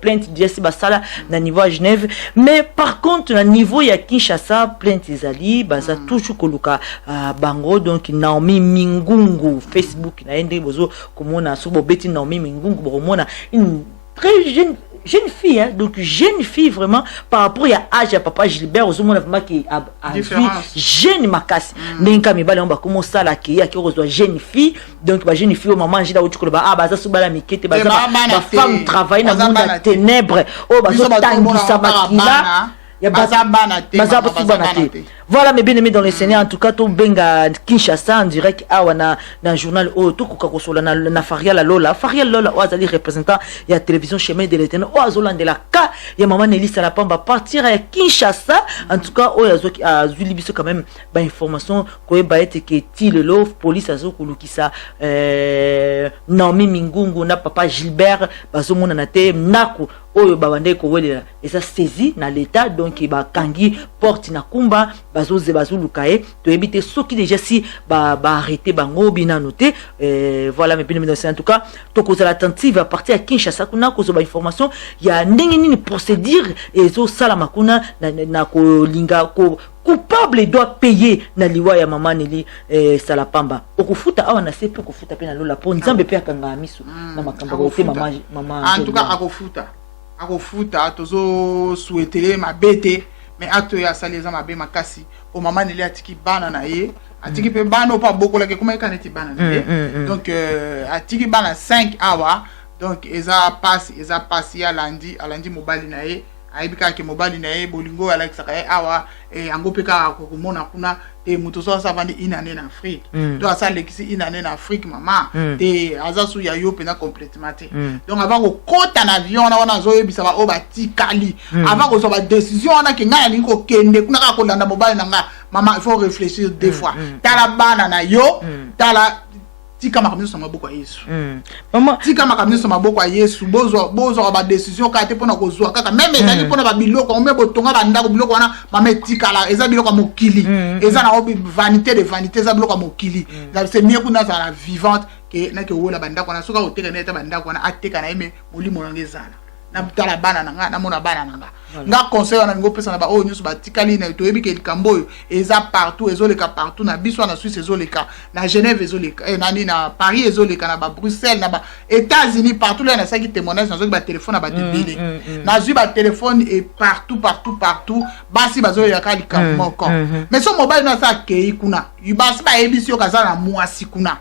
plainte déjà basala na niveau à Genève mais par contre na niveau ya Kinshasa plainte izali baza toujours koluka bango donc Naomi Mingungu Facebook na ende bozo komona so bobeti Naomi Mingungu bomona une très jeune fille hein, donc jeune fille vraiment par rapport à âge à papa Gilbert aux hommes vraiment qui a jeune makasi n'enka mibale on va commencer la qui reçoit jeune fille donc ba jeune fille au maman jida uti ko ba baza subala mikete baza ba femme travaille na monde à ténèbres oh bazo tangi sabakila ya baza voilà mes bien-aimés dans les Seigneurs en tout cas to benga Kinshasa en direct awa na journal o to ko kosola na Farial Lola azali représentant ya télévision chemin de l'Éternel o azolande la ka ya maman Nelly Salapamba partir à Kinshasa en tout cas o azoki azuli biso quand même ba information ko ba ete ke ti le lo police azokulukisa Naomi Mingungu na papa Gilbert bazomona na te naku oyo babande ko welela eza saisi na l'état donc ba kangi porte na kumba bazoze bazulukaye to ebite soki déjà si ba arrêter bango bina noté voilà mais bien en tout cas to cause l'attentive à partir à Kinshasa kuna cause ba information ya ndenge nini procédure ezo sala makuna na ko linga ko coupable doit payer na liwa ya maman Nelly Salapamba okufuta awa na sepe okufuta pe na lola po nzambe pe akanga miso na makamba ko te maman en tout cas akofuta tozo souhaiter ma bête mais acte ya saleza mabe makasi o maman Nelly atiki bana na ye atiki pe bana pas beaucoup la ke kuma kaneti bana na ye donc atiki bana 5 awa donc eza passe ya lundi mobile na ye aibika ke mobile na ye bolingo alexa ka awa angopeka ko mona kuna te muto so sa vandi inane na Afrique to asa lekisi inane na Afrique mama te azasu ya yo pena complètement te donc avant ko kota na avion na wana zo yebisa ba obati kali avant ko so ba décision na ke ngana ni ko kende kuna ka ko landa mobile na nga mama il faut réfléchir deux fois tala bana na yo tala tika makamisa sama boko ya Yesu maman tika makamisa sama boko ya Yesu bozo ba décision ka te pona ko zwa kaka même ezali pona ba biloko on me botonga ba ndako biloko wana mama tika la eza biloko mokili eza na vanité de vanité eza biloko mokili c'est mieux kuna za la vivante que na ke wola ba ndako na soka oteka na eta ba ndako na ateka na eme molimo ngezala na butala bana nanga na mona bana nanga nga conseil na ngo pesa na ba o nyusu ba tikali na to yebi ke likambo eza partout ezoleka partout na biso na Suisse ezoleka na Genève ezoleka na Paris ezoleka na ba Bruxelles na ba États-Unis partout là na saki témoignage na zo ba téléphone na ba débile na zu ba téléphone et partout basi bazoya ka likambo encore mais so mobile na sa ke kuna yibasi ba ebisi yo kazala na mwasi kuna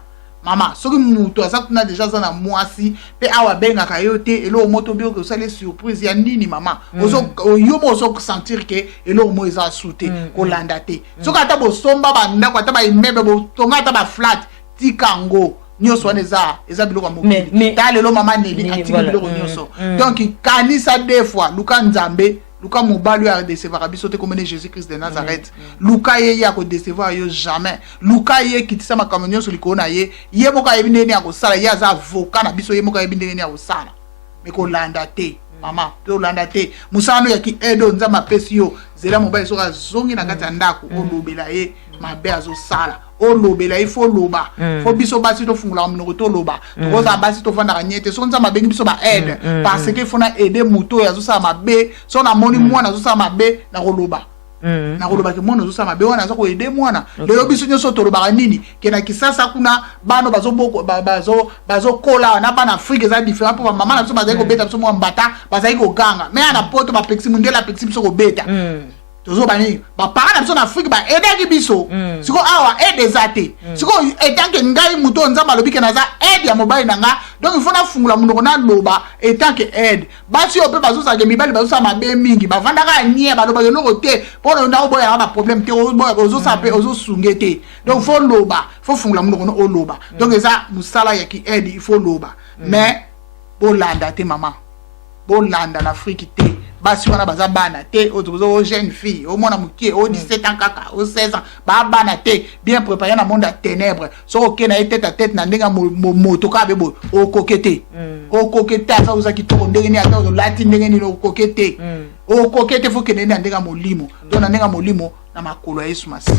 Maman, ce que muto ça kuna déjà ça na mwasi pe awa benga kayote elo moto bio que ça les surprise ya nini maman. Ozo yo mo so sentir que elo mo eza souté ko landate. So ka ta bo somba ba ndako ta ba imebe bo tonga ta ba flat tikango. Nyoso eza biloko mokili. Ta lelo maman Nelly atiki biloko nyoso. Donc kanisa deux fois luka nzambe Luka Moubalu a décevoir biso te comme Jésus-Christ de Nazareth. Luka ye ya ko décevoir yo jamais. Luka ye kitisa makamyo sur likona ye moka yebinde ni akosala ye aza avocat na biso ye moka yebinde ni akosala. Mais ko landa te. Mama, to landa te. Musano ya ki edo nzama pesi yo zela mobile so ka zongi na kati ndako olobela ye mabe azo sala. Olobela il faut loba. Faut biso basi to fungula mnoko to loba. To za basi to fanda kanyete. So nzama bengi biso ba aide parce que faut na aider muto ya zo sa mabe. So na moni mwana zo sa mabe na koloba. Na koloba ke mwana zo sa mabe wana zo ko aider mwana. Lelo biso nyoso to loba nini? Kena kisasa kuna bano bazo boko bazo kola na bana Afrique za différent pour mama na biso baza ko beta biso mo mbata baza ko ganga. Mais ana poto ba pexi mundela pexi biso ko beta. Tozo bani ba parana biso na Afrique ba aider ki biso siko awa aide zate siko etant que ngai muto nzamba lobike na za aide ya mobile nanga donc il faut na fungula munoko na loba etant que aide basi ope bazo sa mibali bazo sa mabe mingi ba vanda ka nie ba loba no côté pour na obo ya ba problème te ozo sa pe ozo sungete donc faut loba faut fungula munoko no loba donc ça musala ya ki aide il faut loba mais bolanda te maman bolanda na Afrique te basi wana baza bana te ozo jeune fille au moins mukie au 17 ans kaka au 16 ans ba bana te bien préparé na monde à ténèbres so ok na tête à tête na ndenga moto ka bebo o kokete asa uza kitoko ndenge ni ata lati ndenge ni o kokete faut que nende ndenga molimo donc na ndenga molimo na makolo ya Yesu Masia.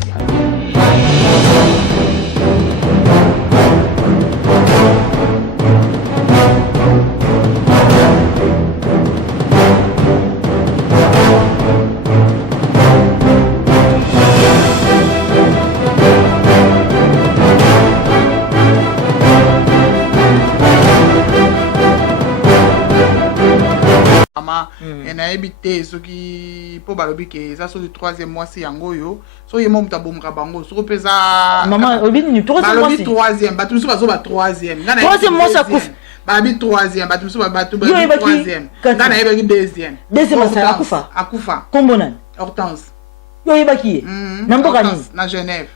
Et na habité ce qui pour balobi que ça sur le troisième mois c'est yango yo so yemo mutabomka bango so pesa maman obini troisième mois c'est troisième batu so bazo ba troisième troisième mois ça couf babi troisième batu so ba troisième ngana yeba ki deuxième ça akufa kombonan Hortense yo yeba ki namboka ni na Genève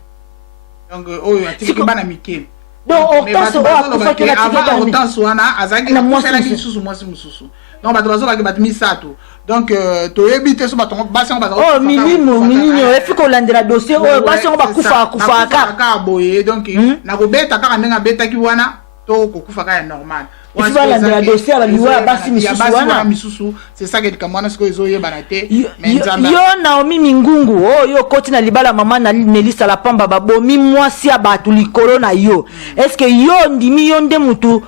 donc oyo atiki bana mike donc Hortense akufa que la tigeta Hortense wana azaki na mosala ki susu mwasi mususu non bato bazo ba bato misato donc to ebite so bato basi on bazo milimo et puis ko landela dossier basi on ba kufa ka boye donc na ko beta ka ndenga beta ki wana to ko kufa ka normal il faut landela dossier ba liwa basi misusu c'est ça que kamwana siko ezo yeba na te mais nzamba yo Naomi Mingungu yo koti na libala mama na Nelisa la pamba babomi mwasi ya batu likolo na yo est-ce que yo ndimi yo nde mutu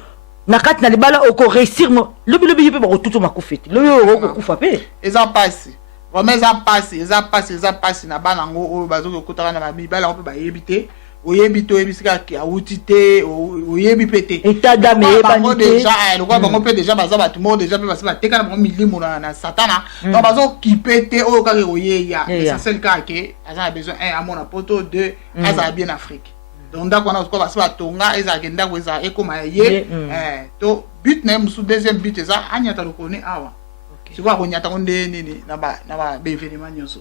nakati na libala oko réussir lobi pe ba kotutu makufeti lobi oko kufa pe eza passe vraiment eza passe na bana ngo o bazo kokutaka na mibala pe ba yebite oyebite oyebisika ki awutite oyebi pete état d'âme e bango déjà le quoi bango pe déjà baza batu mo déjà pe basa teka na milimo na satana donc bazo kipete o ka oyeya c'est celle ka ke aza besoin un amona poto deux aza bien Afrique. Donc ndako na ko basi batonga ezaka ndako eza ekoma ye to but na musu deuxième but eza anyata lokoni awa sikwa ko nyata konde nini na ba événement nyoso.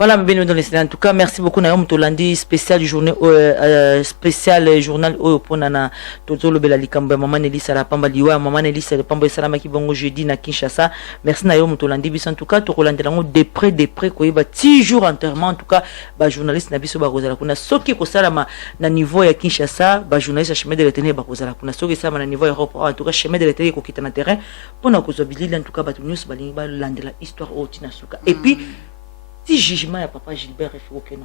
Voilà, bienvenue dans les en tout cas, merci beaucoup Naomi Tolandi, spécial journal au Ponana, Tozolo Belalikambe, Maman Nelisa la Pamba Liwa, Maman Nelisa la Pamba Salama qui bongo jeudi na Kinshasa. Merci Naomi Tolandi, bis en tout cas, Tolandi lango de près, quoi, bah 10 jours enterrement en tout cas, bah journaliste na biso ba kozala kuna soki ko salama na niveau ya Kinshasa, bah journaliste chemin de l'Éternel ba kozala kuna soki salama na niveau européen en tout cas chemin de l'Éternel ko kita na terrain pour na kozobili en tout cas ba tout news ba linga landela histoire au Tinasuka. Et puis si jugement ya papa Gilbert il faut que na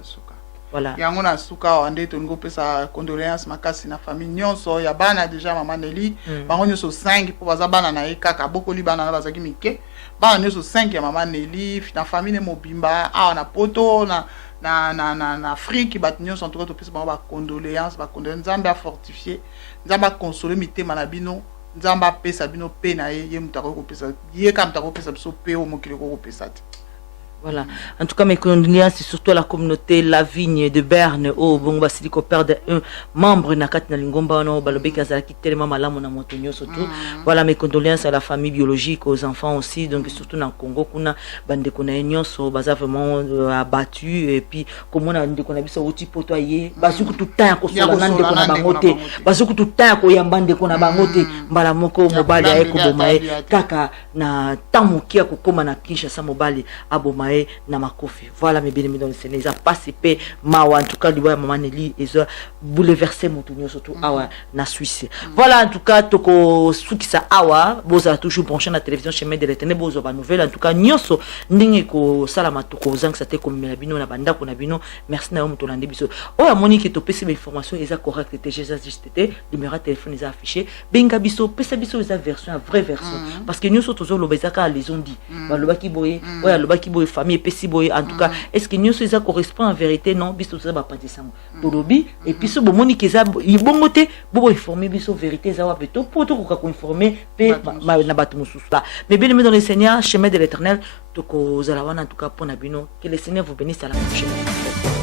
suka voilà yango na suka wande to ngo pesa condoléances makasi na famille nyonso ya bana déjà maman Nelly bango nyonso 5 pour baza bana na ekaka bokoli bana na bazaki mike bana nyonso 5 ya maman Nelly na famille mobimba na poto na Afrique bat nyonso en tout cas to pesa bango ba condoléances nzambe a fortifier nzambe a consoler mitema na bino nzambe a pesa bino pe na ye mutako ko pesa ye kam tako pesa biso pe o mokile ko pesa. Voilà. En tout cas, mes condoléances, c'est surtout à la communauté La Vigne de Berne, au Bongo Siliko perd un membre Nakat Nalingomba, no Balobé Kazalaki, tellement malade, mon amotonio surtout. Voilà, mes condoléances à la famille biologique, aux enfants aussi, donc surtout dans le Congo, kuna bande kona union so baza vraiment abattu et puis comme on a dit qu'on a vu ça au type potoyer, basu tout temps ko sola nande kona bangote, basu tout temps ko yambande kona bangote, mbala moko mobali aiko bomae kaka na tamukia ko koma na Kinshasa mobali abomae na makofi. Voilà mes bien-aimés dans le Seigneur, ils ont participé mawa en tout cas liwa maman Nelly ils ont bouleversé motunyo surtout awa na Suisse. Voilà en tout cas toko sukisa awa boza toujours branché na télévision chemin de l'Éternel bozo ba nouvelle en tout cas nyoso ndenge ko salama toko zang sa te comme la bino na banda ko na bino merci na yo muto lande biso. O ya moni ki to pesi information eza correct te Jesus juste te numéro téléphone eza affiché benga biso pesa biso eza version a vraie version parce que nyoso tozo lobeza ka les ont dit ba lobaki boye o ya lobaki boye famille pesi boye en tout cas est-ce que nyoso eza correspond en vérité non biso toza ba pantisango tolobi et puis so bo moni ki eza ibongote bo informer biso vérité za wa beto pour to ko informer pe na batu mususu là mais bien aimé dans le Seigneur chemin de l'Éternel toko zalawana en tout cas pour nabino que le Seigneur vous bénisse à la prochaine.